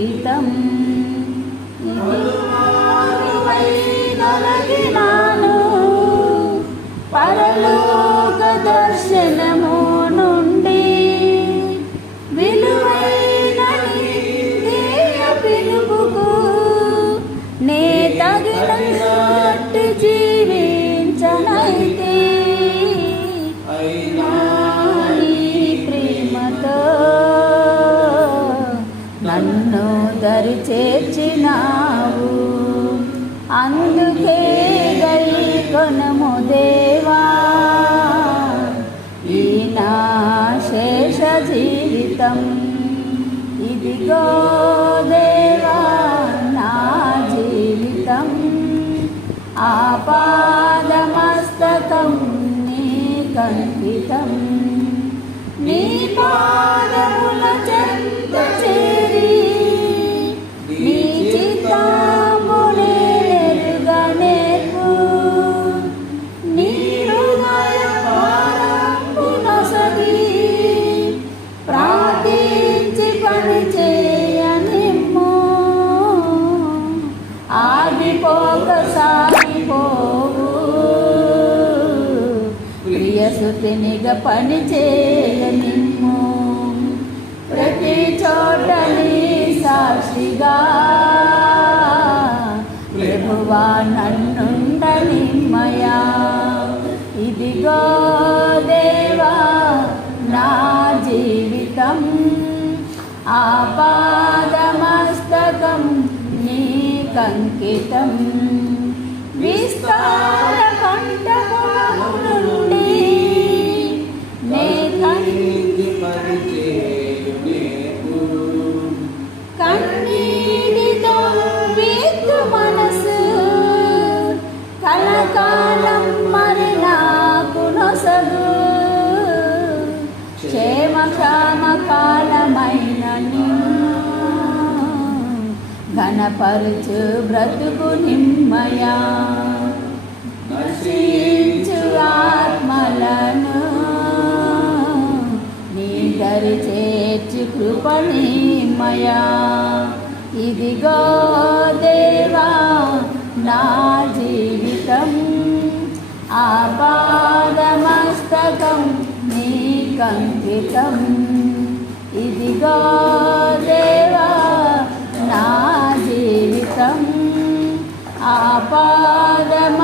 అంకితం. నొలగినాను పరలోక దర్శనము నుండి, విలువైన దేయ పిలుపుకు నే తగినట్టు జీవించనైతే, నీ ప్రేమతో నన్ను దరి చేర్చినావు. అందుకే గైకొనము దేవా ఈ నా శేష జీవితం. ఇదిగో దేవా నా జీవితం, ఆపాదమస్తకం నీకంకితం. నీ పాదముల చెంత చేరి నీ చిత్తమునే నెరుగనేర్పు. నీ హృదయ భారంబు నొసగి ప్రార్థించి పని చేయనిమ్ము. ఆగిపోక సాగిపోవు ప్రియసుతినిగా పని చేయనిమ్ము. ప్రతి చోట నీ సాక్షిగా ప్రభువా నన్నుండనిమ్మయా. ఇదిగో దేవా నా జీవితం, ఆపాదమస్తకం నీకంకితం. విస్తార కంఠముల నుండి నే కన్నీటితో వీత్తు మనసు, కలకాలం మరి నాకు నొసగు. క్షేమ కాలమైన నిన్ను ఘనపరుచు బ్రతుకు నిమ్మయా. నశించు ఆత్మలను నీ దరి చేర్చి కృపణీమయా. ఇదిగో దేవా నా జీవితం, ఆపాదమస్తకం నీకంకితం. ఇదిగో దేవా నా జీవితం, ఆపాదమ